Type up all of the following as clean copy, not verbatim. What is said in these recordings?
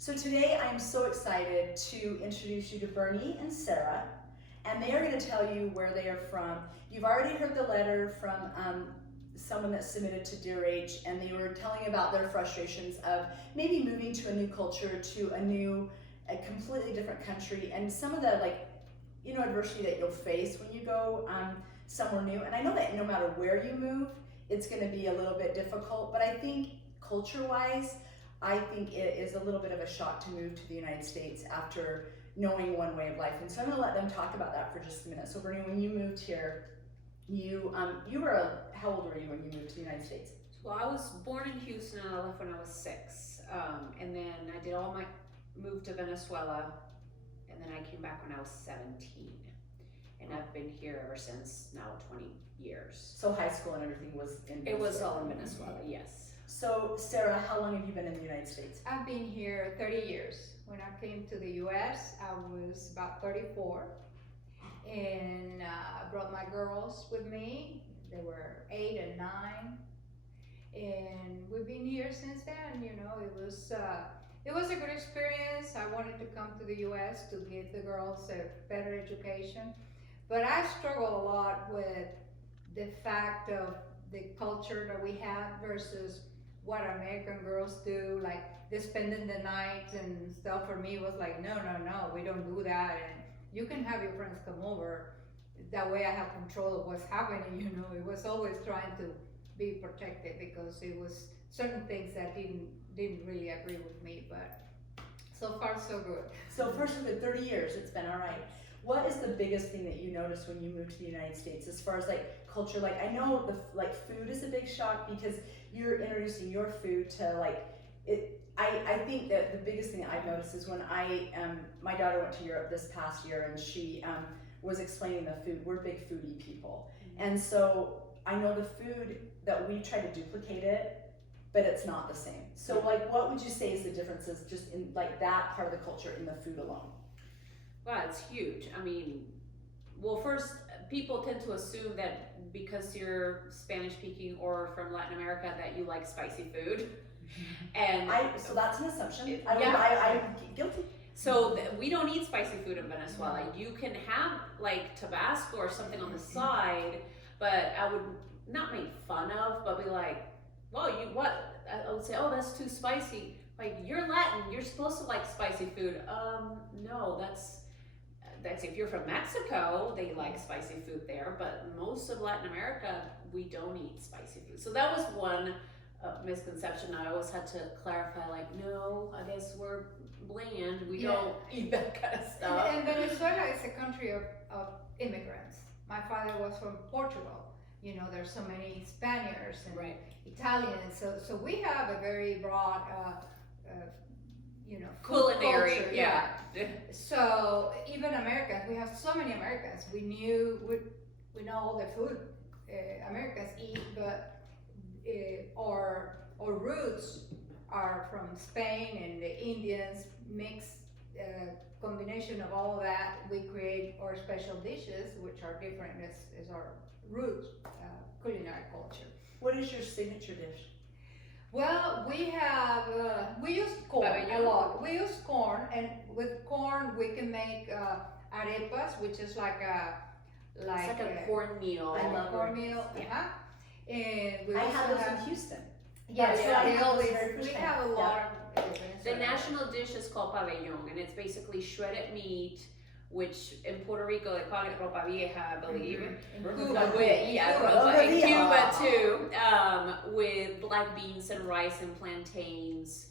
So today I'm so excited to introduce you to Berny and Sara, and they are going to tell you where they are from. You've already heard the letter from someone that submitted to Dear.Rach, and they were telling about their frustrations of maybe moving to a new culture, to a completely different country, and some of the adversity that you'll face when you go somewhere new. And I know that no matter where you move, it's going to be a little bit difficult, but I think culture-wise, I think it is a little bit of a shock to move to the United States after knowing one way of life. And so I'm going to let them talk about that for just a minute. So Bernie, when you moved here, how old were you when you moved to the United States? Well, I was born in Houston and I left when I was 6. And then I did moved to Venezuela, and then I came back when I was 17. And I've been here ever since, now 20 years. So high school and everything was in Venezuela? It was all in Venezuela, yes. So Sara, how long have you been in the United States? I've been here 30 years. When I came to the US, I was about 34. And I brought my girls with me. They were 8 and 9. And we've been here since then. You know, it was a good experience. I wanted to come to the US to give the girls a better education. But I struggle a lot with the fact of the culture that we have versus what American girls do, like they spending the nights and stuff. For me, it was like, no, we don't do that. And you can have your friends come over. That way I have control of what's happening, you know. It was always trying to be protected because it was certain things that didn't really agree with me, but so far so good. So first of all, 30 years, it's been all right. What is the biggest thing that you noticed when you moved to the United States as far as culture? I know food is a big shock because you're introducing your food to it. I think that the biggest thing I've noticed is when my daughter went to Europe this past year, and she was explaining the food. We're big foodie people, and so I know the food that we try to duplicate it, but it's not the same. So what would you say is the differences just in that part of the culture in the food alone? Wow, it's huge. I mean, well, first, people tend to assume that because you're Spanish speaking or from Latin America that you like spicy food. And so that's an assumption. I'm guilty. So we don't eat spicy food in Venezuela. You can have Tabasco or something on the side, but I would not make fun of, but be like, well, I would say, oh, that's too spicy. You're Latin, you're supposed to like spicy food. No, that's if you're from Mexico, they like spicy food there, but most of Latin America, we don't eat spicy food. So that was one misconception I always had to clarify, no, I guess we're bland, we don't eat that kind of stuff. And Venezuela is a country of immigrants. My father was from Portugal. You know, there's so many Spaniards and Italians, so we have a very broad culinary culture, yeah. So even Americans, we have so many Americans. We know all the food Americans eat, but our roots are from Spain, and the Indians mix combination of all of that. We create our special dishes, which are different as our roots culinary culture. What is your signature dish? Well, we use corn a lot. We use corn, and with corn we can make arepas, which is like it's like a cornmeal. I love cornmeal. Yeah. And we I also have those in Houston. Yes, Yeah. we have a lot of The national dish is called pabellón, and it's basically shredded meat, which in Puerto Rico they call it ropa vieja, I believe. in Cuba. In Cuba too, with black beans and rice and plantains.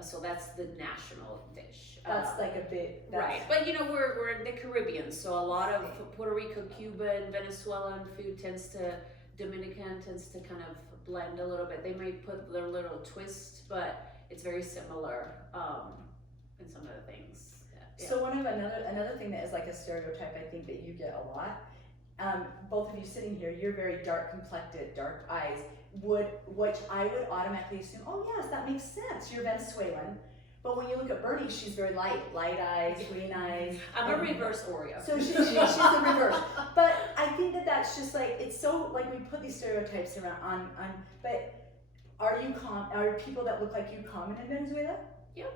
So that's the national dish. That's a bit right. But we're in the Caribbean, so a lot of Puerto Rico, Cuban, Venezuelan food Dominican tends to kind of blend a little bit. They may put their little twist, but it's very similar in some of the things. Yeah. So another thing that is a stereotype I think that you get a lot. Both of you sitting here, you're very dark complected, dark eyes. Which I would automatically assume, oh yes, that makes sense. You're Venezuelan. But when you look at Bernie, she's very light eyes, green eyes. I'm a reverse Oreo. So she's the reverse. But I think that's just it's so we put these stereotypes around on. But are people that look like you common in Venezuela? Yeah.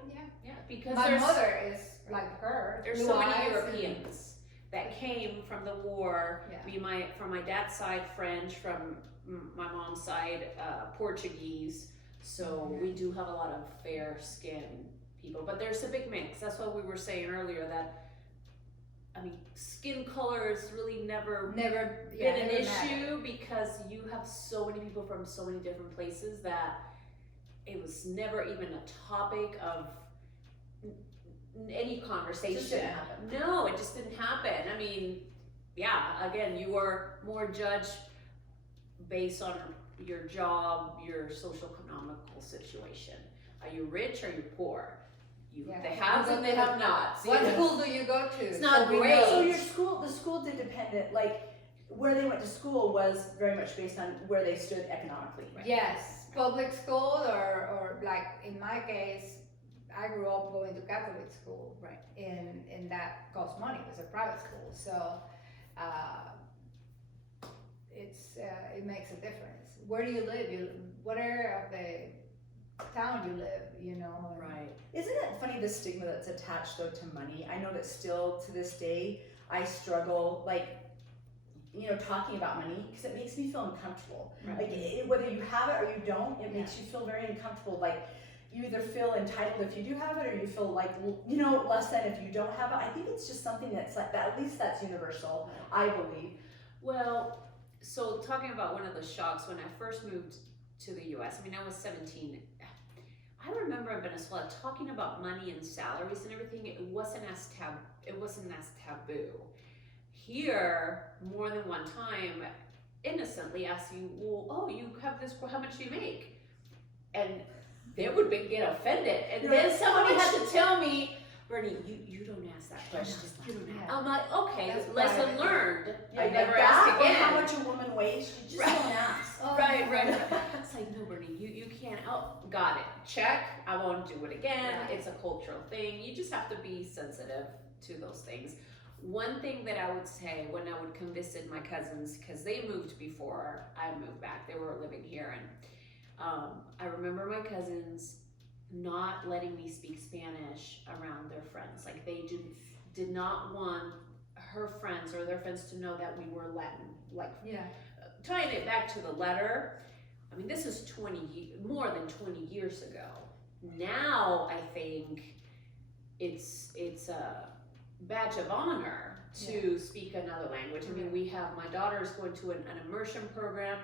because My mother is like her. there's blue so many eyes Europeans that came from the war. Yeah. From my dad's side, French. From my mom's side, Portuguese. So we do have a lot of fair skinned people, but there's a big mix. That's what we were saying earlier. That I mean, skin color has really never been an issue because you have so many people from so many different places that it was never even a topic of any conversation. It just didn't happen. No, it just didn't happen. I mean, yeah, again, you were more judged based on your job, your social economical situation. Are you rich or are you poor? They have and they have not. What school do you go to? It's not great. So the school did depend, like where they went to school was very much based on where they stood economically. Right. Yes, public school or like in my case, I grew up going to Catholic school. Right. And that cost money. It was a private school, so it makes a difference. Where do you live? What area of the town you live? You know. Right. Isn't it funny the stigma that's attached though to money? I know that still to this day I struggle, like, you know, talking about money because it makes me feel uncomfortable. Right. Like whether you have it or you don't, it makes you feel very uncomfortable. Like you either feel entitled if you do have it, or you feel like, you know, less than if you don't have it. I think it's just something that's like that. At least that's universal, I believe. Well, so talking about one of the shocks when I first moved to the U.S. I mean, I was 17. I remember in Venezuela talking about money and salaries and everything. It wasn't as taboo. Here, more than one time, innocently ask you, well, oh, you have this. How much do you make? And they would get offended, and then somebody had to tell me, Bernie, you don't ask that question. You don't ask. I'm like, okay, That's lesson private. learned. Yeah, I never like ask that, or again. how much a woman weighs, you just don't ask. Right. It's like, no, Bernie, you can't. Oh, got it. Check. I won't do it again. Right. It's a cultural thing. You just have to be sensitive to those things. One thing that I would say when I would come visit my cousins, because they moved before I moved back, they were living here, and I remember my cousins not letting me speak Spanish around their friends. Like they did not want her friends or their friends to know that we were Latin. Like tying it back to the letter, I mean, this is more than 20 years ago. Now I think it's a badge of honor to speak another language. I mean, we have, my daughter's going to an immersion program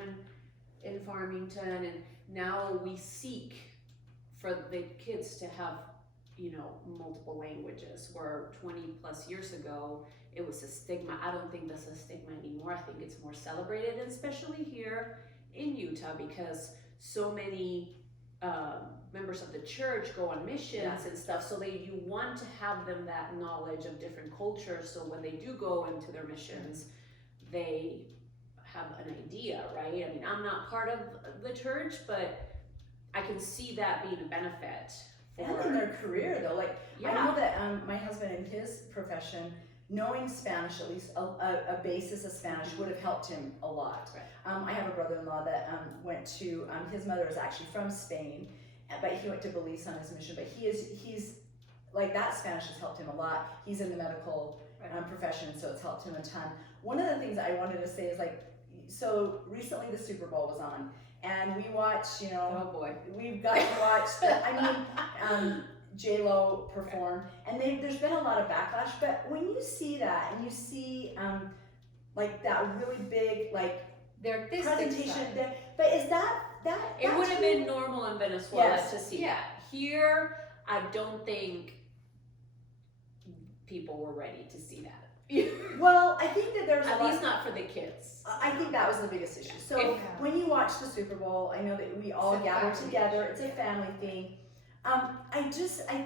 in Farmington, and now we seek for the kids to have, you know, multiple languages, where 20 plus years ago, it was a stigma. I don't think that's a stigma anymore. I think it's more celebrated, and especially here in Utah, because so many members of the church go on missions and stuff, so you want to have them that knowledge of different cultures, so when they do go into their missions, they have an idea, right? I mean, I'm not part of the church, but I can see that being a benefit. And in their career though, like I know that my husband in his profession, knowing Spanish, at least a basis of Spanish, would have helped him a lot. Right. I have a brother-in-law that went to, his mother is actually from Spain, but he went to Belize on his mission, but he's like, that Spanish has helped him a lot. He's in the medical profession, so it's helped him a ton. One of the things I wanted to say is, like, so recently the Super Bowl was on, and we watched, you know, oh boy, we've got to watch J-Lo perform, and there's been a lot of backlash, but when you see that, and you see like that really big, like, their presentation there, but is that it would have been normal in Venezuela to see Yeah. that. Here, I don't think people were ready to see that. Well, I think that there's At least not for the kids. I think that was the biggest issue. So when you watch the Super Bowl, I know that we all gather together. It's a family thing. I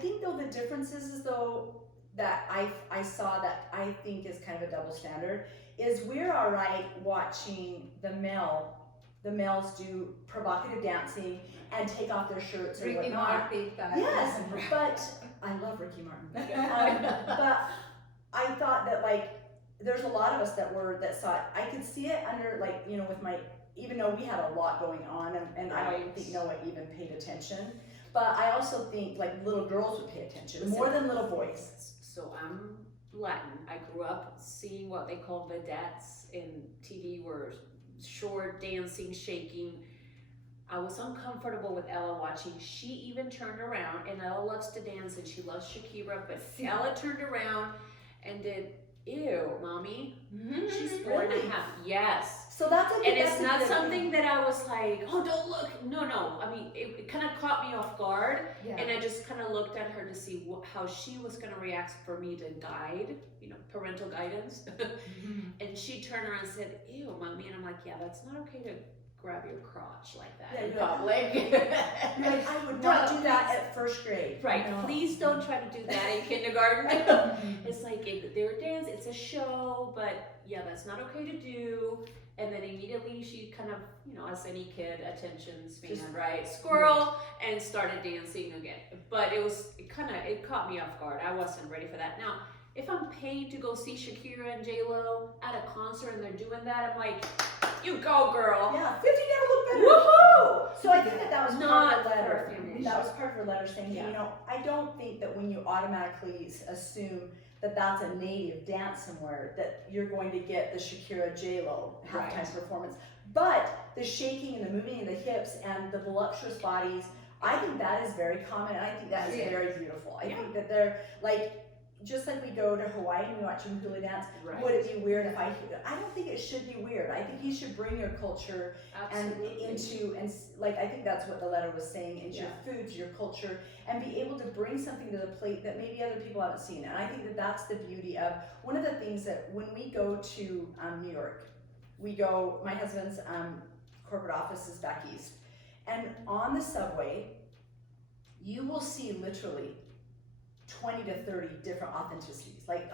think though the difference is though that I saw that I think is kind of a double standard is we're all right watching the males do provocative dancing and take off their shirts or Ricky whatnot. Martin. Yes, but I love Ricky Martin. But I thought that, like, there's a lot of us that saw it. I could see it under, like, you know, with my, even though we had a lot going on, and I don't think Noah even paid attention. But I also think like little girls would pay attention more than little boys. So I'm Latin. I grew up seeing what they call vedettes in TV, were short, dancing, shaking. I was uncomfortable with Ella watching. She even turned around, and Ella loves to dance and she loves Shakira, but Ella turned around and did, ew, mommy. She's 4.5. Yes. So that's a And it's not something that I was like, oh, don't look. No. I mean, it kind of caught me off guard. Yeah. And I just kind of looked at her to see how she was going to react for me to guide, parental guidance. And she turned around and said, ew, mommy. And I'm like, yeah, that's not okay to grab your crotch like that in public. Like, I would not do that at first grade. Right. No. Please don't try to do that in kindergarten. It's like, they're dance, it's a show, but yeah, that's not okay to do. And then immediately she kind of, as any kid, attention span, right? Squirrel, and started dancing again. But it caught me off guard. I wasn't ready for that. Now, if I'm paid to go see Shakira and J-Lo at a concert and they're doing that, I'm like, you go, girl. Yeah, 50 never looked better. Woohoo! So I think that was part of the letter. Finish. That was part of her letter saying, Yeah. I don't think that when you automatically assume that that's a native dance somewhere, that you're going to get the Shakira J-Lo halftime performance. But the shaking and the moving of the hips and the voluptuous bodies, I think that is very common, and I think that is very beautiful. I think that they're like, just like we go to Hawaii and we watch them hula dance, would it be weird if I don't think it should be weird. I think you should bring your culture and I think that's what the letter was saying, into your foods, your culture, and be able to bring something to the plate that maybe other people haven't seen. And I think that that's the beauty of one of the things that when we go to New York, my husband's corporate office is back east, and on the subway, you will see literally 20 to 30 different authenticities, like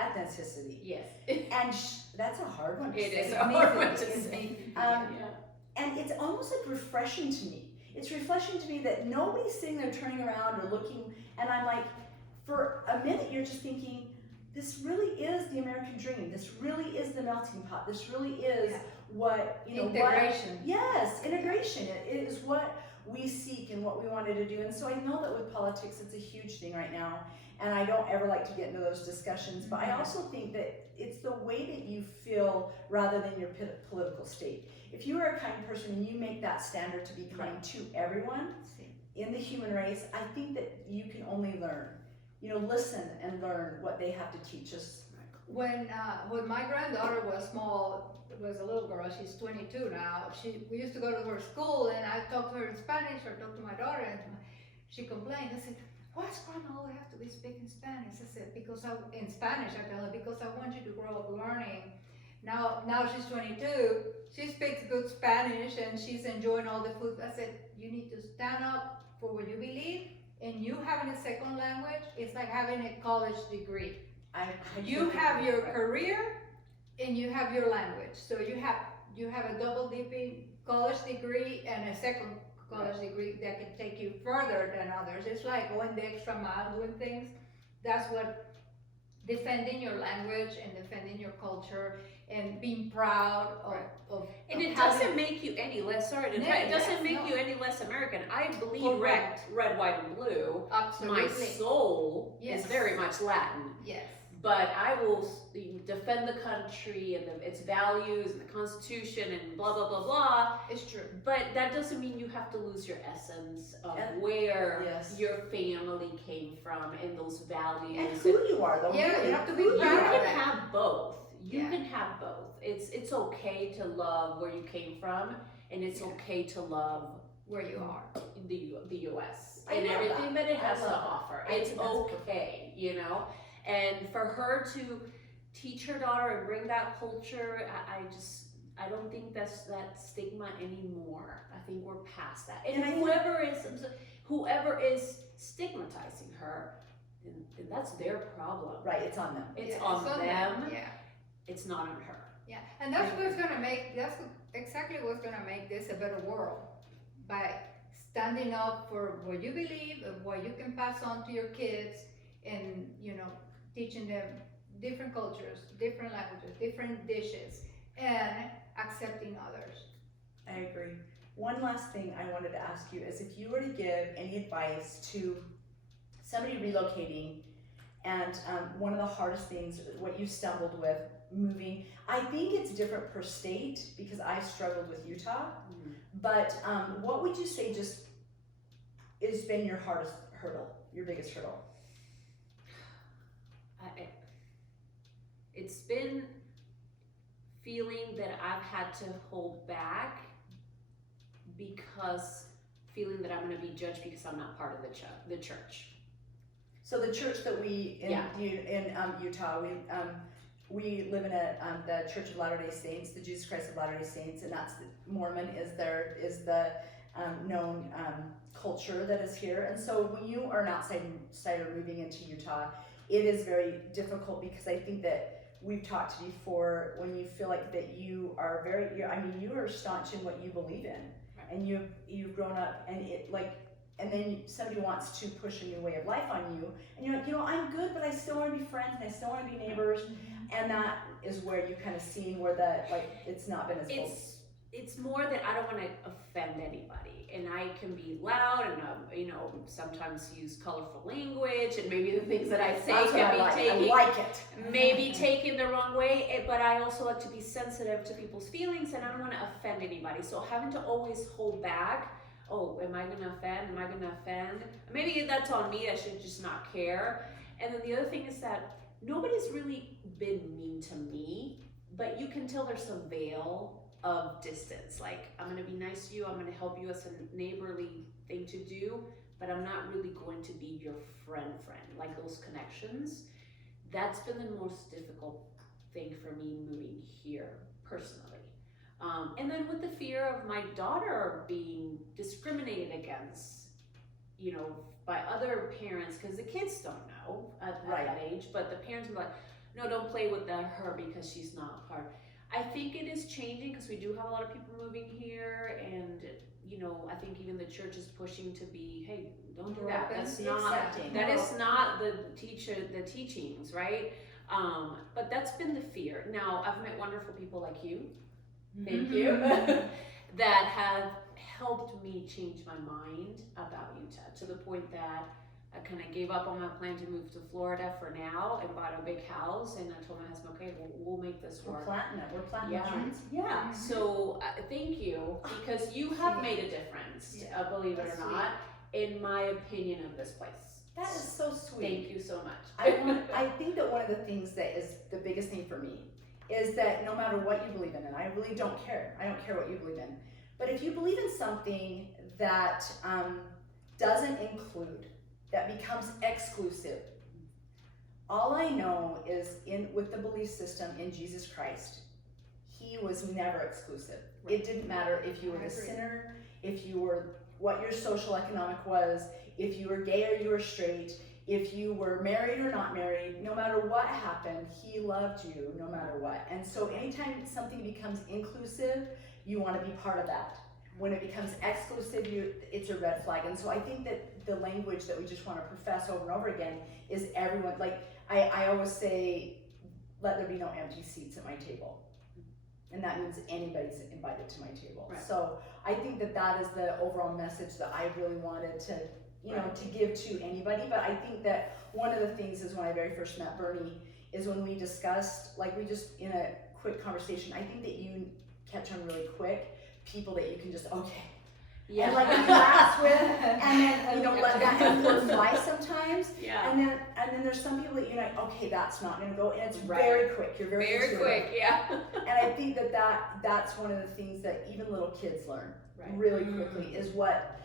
ethnicity. Yes. And that's a hard one to say. It is a hard one to say. And it's almost like refreshing to me. It's refreshing to me that nobody's sitting there turning around or looking, and I'm like, for a minute you're just thinking, this really is the American dream. This really is the melting pot. This really is what, integration. Integration. It is what we seek and what we wanted to do. And so I know that with politics, it's a huge thing right now. And I don't ever like to get into those discussions, but I also think that it's the way that you feel rather than your political state. If you are a kind person and you make that standard to be kind to everyone in the human race, I think that you can only learn. Listen and learn what they have to teach us. When my granddaughter was small, was a little girl, she's 22 now, we used to go to her school and I talked to her in Spanish or talked to my daughter and she complained. I said, why does grandma always have to be speaking Spanish? I said, in Spanish, I tell her, because I want you to grow up learning. Now she's 22, she speaks good Spanish and she's enjoying all the food. I said, you need to stand up for what you believe, and you having a second language, it's like having a college degree. You have your career and you have your language. So you have a double dipping college degree and a second college degree that can take you further than others. It's like going the extra mile doing things. That's what defending your language and defending your culture and being proud of and it doesn't make you any less, it doesn't make you any less American. I believe red, white, and blue. Absolutely. My soul is very much Latin. Yes. But I will defend the country and its values and the Constitution and blah, blah, blah, blah. It's true. But that doesn't mean you have to lose your essence of where your family came from and those values. And who you are, though. Yeah, you have to be You proud of can it. have both. You can have both. It's okay to love where you came from, and it's okay to love where you are. The U.S. and everything that it has to offer. It's okay, And for her to teach her daughter and bring that culture, I don't think that's that stigma anymore. I think we're past that. And whoever is stigmatizing her, and that's their problem. Right, it's on them. It's on them. Yeah. It's not on her. Yeah, and that's exactly what's gonna make this a better world, by standing up for what you believe and what you can pass on to your kids, and teaching them different cultures, different languages, different dishes, and accepting others. I agree. One last thing I wanted to ask you is if you were to give any advice to somebody relocating, and one of the hardest things, what you stumbled with moving, I think it's different per state because I struggled with Utah, but what would you say just has been your hardest hurdle, your biggest hurdle? It's been feeling that I've had to hold back because feeling that I'm going to be judged because I'm not part of the church. So the church that we in Utah, we live in the Church of Latter-day Saints, the Jesus Christ of Latter-day Saints, and that's Mormon is the known culture that is here. And so when you are an outsider moving into Utah, it is very difficult because I think that we've talked before when you feel like that you are you are staunch in what you believe in, and you've grown up, and and then somebody wants to push a new way of life on you, and you're like, I'm good, but I still want to be friends and I still want to be neighbors, and that is where you kind of seen where it's not been as close. It's more that I don't want to offend anybody, and I can be loud and sometimes use colorful language, and maybe the things that I say maybe taken the wrong way. But I also like to be sensitive to people's feelings, and I don't want to offend anybody. So having to always hold back. Oh, am I gonna offend? Am I gonna offend? Maybe that's on me. I should just not care. And then the other thing is that nobody's really been mean to me, but you can tell there's a veil of distance. Like, I'm gonna be nice to you, I'm gonna help you as a neighborly thing to do, but I'm not really going to be your friend, like those connections. That's been the most difficult thing for me moving here personally. And then with the fear of my daughter being discriminated against, by other parents, because the kids don't know at that age, but the parents are like, no, don't play with her because she's not part. I think it is changing because we do have a lot of people moving here, and I think even the church is pushing to be, hey, don't do that. That's not the teachings, right? But that's been the fear. Now, I've met wonderful people like you. Thank you. That have helped me change my mind about Utah to the point that I kind of gave up on my plan to move to Florida for now and bought a big house, and I told my husband, okay, we'll make this work. We're planting trees. Yeah. So thank you, because you have made a difference, believe it or not, in my opinion of this place. That is so sweet. Thank you so much. I think that one of the things that is the biggest thing for me is that no matter what you believe in, and I really don't care. I don't care what you believe in. But if you believe in something that doesn't include, that becomes exclusive, all I know is with the belief system in Jesus Christ, he was never exclusive. Right. It didn't matter if you were a sinner, if you were what your social economic was, if you were gay or you were straight, if you were married or not married, no matter what happened, he loved you no matter what. And so anytime something becomes inclusive, you want to be part of that. When it becomes exclusive, it's a red flag. And so I think that the language that we just want to profess over and over again is everyone, like I always say, let there be no empty seats at my table. And that means anybody's invited to my table. Right. So I think that is the overall message that I really wanted to to give to anybody. But I think that one of the things is when I very first met Bernie is when we discussed, we just in a quick conversation, I think that you catch on really quick people that you can just, and relax with, and then let that influence fly sometimes. Yeah. And then there's some people that you're like, okay, that's not gonna go, and it's very quick. You're very quick, yeah. And I think that's one of the things that even little kids learn really quickly is what,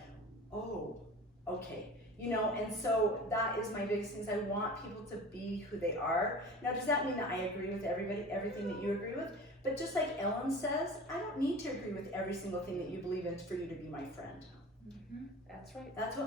okay, and so that is my biggest thing is I want people to be who they are. Now, does that mean that I agree with everything that you agree with? But just like Ellen says, I don't need to agree with every single thing that you believe in for you to be my friend. Mm-hmm. That's right. That's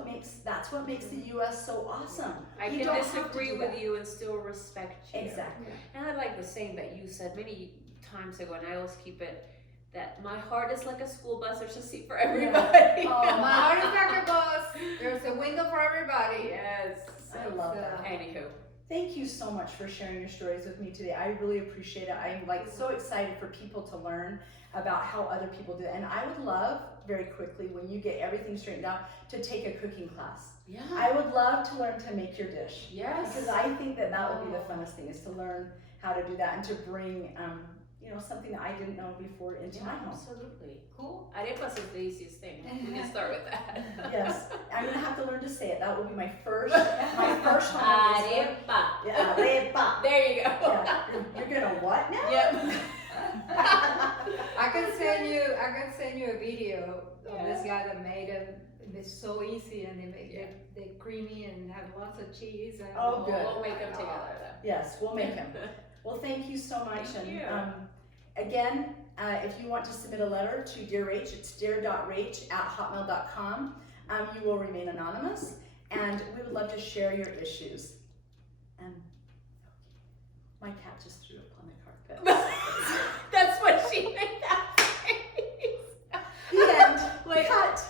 what makes the U.S. so awesome. I can disagree with you and still respect you. Exactly. And I like the saying that you said many times ago, and I always keep it, that my heart is like a school bus. There's a seat for everybody. Oh, my heart is like a bus. There's a window for everybody. Yes. I love that. Anywho. Thank you so much for sharing your stories with me today. I really appreciate it. I'm so excited for people to learn about how other people do it. And I would love, very quickly, when you get everything straightened out, to take a cooking class. Yeah. I would love to learn to make your dish. Yes. Because I think that that would be the funnest thing, is to learn how to do that and to bring, something that I didn't know before into my home. Absolutely. Cool. Arepas is the easiest thing. We can start with that. Yes, I'm gonna have to learn to say it. That will be my first home. Arepa. Yeah, arepa. There you go. Yeah. You're gonna what now? Yep. I can send you a video of this guy that made them. It's so easy, and they're creamy and have lots of cheese. And Oh, good. We'll make them together then. Yes, we'll make them. Well, thank you so much. Thank you. Again, if you want to submit a letter to Dear.Rach, it's Dear.Rach@hotmail.com. You will remain anonymous, and we would love to share your issues. And my cat just threw up on the carpet. That's what she made that face. The end. Like, Cut.